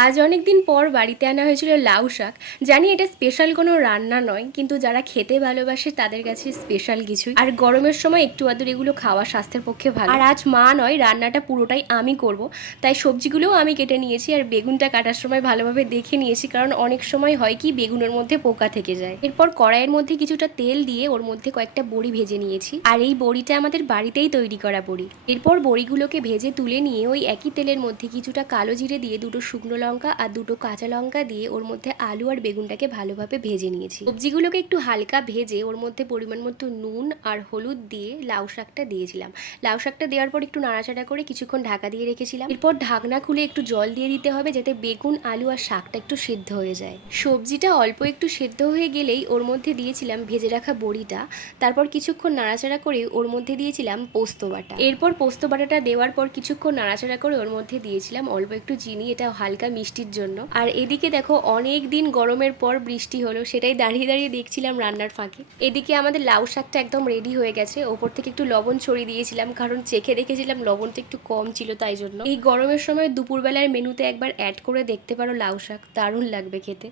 আজ অনেক দিন পর বাড়িতে আনা হয়েছিল লাউ শাক। জানি এটা স্পেশাল কোনো রান্না নয়, কিন্তু যারা খেতে ভালোবাসে তাদের কাছে স্পেশাল কিছুই। আর গরমের সময় একটু আধটু এগুলো খাওয়া স্বাস্থ্যের পক্ষে ভালো। আর আজ মা নয়, রান্নাটা পুরোটাই আমি করব, তাই সবজিগুলোও আমি কেটে নিয়েছি। আর বেগুনটা কাটার সময় ভালোভাবে দেখে নিয়েছি, কারণ অনেক সময় হয় কি বেগুনের মধ্যে পোকা থেকে যায়। এরপর কড়াইয়ের মধ্যে কিছুটা তেল দিয়ে ওর মধ্যে কয়েকটা বড়ি ভেজে নিয়েছি। আর এই বড়িটা আমাদের বাড়িতেই তৈরি করা বড়ি। এরপর বড়িগুলোকে ভেজে তুলে নিয়ে ওই একই তেলের মধ্যে কিছুটা কালো জিরে দিয়ে দুটো শুকনো লঙ্কা আর দুটো কাঁচা লঙ্কা দিয়ে ওর মধ্যে আলু আর বেগুনটাকে ভালোভাবে ভেজে নিয়েছি। সবজিগুলোকে একটু হালকা ভেজে ওর মধ্যে পরিমাণ মতো নুন আর হলুদ দিয়ে লাউ শাকটা দিয়েছিলাম। লাউ শাকটা দেওয়ার পর একটু নাড়াচাড়া করে কিছুক্ষণ ঢাকা দিয়ে রেখেছিলাম। এরপর ঢাকনা খুলে একটু জল দিয়ে দিতে হবে, যাতে বেগুন আলু আর শাকটা একটু সেদ্ধ হয়ে যায়। সবজিটা অল্প একটু সেদ্ধ হয়ে গেলেই ওর মধ্যে দিয়েছিলাম ভেজে রাখা বড়িটা। তারপর কিছুক্ষণ নাড়াচাড়া করে ওর মধ্যে দিয়েছিলাম পোস্ত বাটা। এরপর পোস্ত বাটাটা দেওয়ার পর কিছুক্ষণ নাড়াচাড়া করে ওর মধ্যে দিয়েছিলাম অল্প একটু চিনি, এটা হালকা মিষ্টির জন্য। আর এদিকে দেখো, অনেক দিন গরমের পর বৃষ্টি হলো, সেটাই দাঁড়িয়ে দাঁড়িয়ে দেখছিলাম রান্নার ফাঁকে। এদিকে আমাদের লাউ শাকটা একদম রেডি হয়ে গেছে। ওপর থেকে একটু লবণ ছড়িয়ে দিয়েছিলাম, কারণ চেখে দেখেছিলাম লবণটা একটু কম ছিল, তাই জন্য। এই গরমের সময় দুপুরবেলার মেনুতে একবার অ্যাড করে দেখতে পারো লাউ শাক, দারুণ লাগবে খেতে।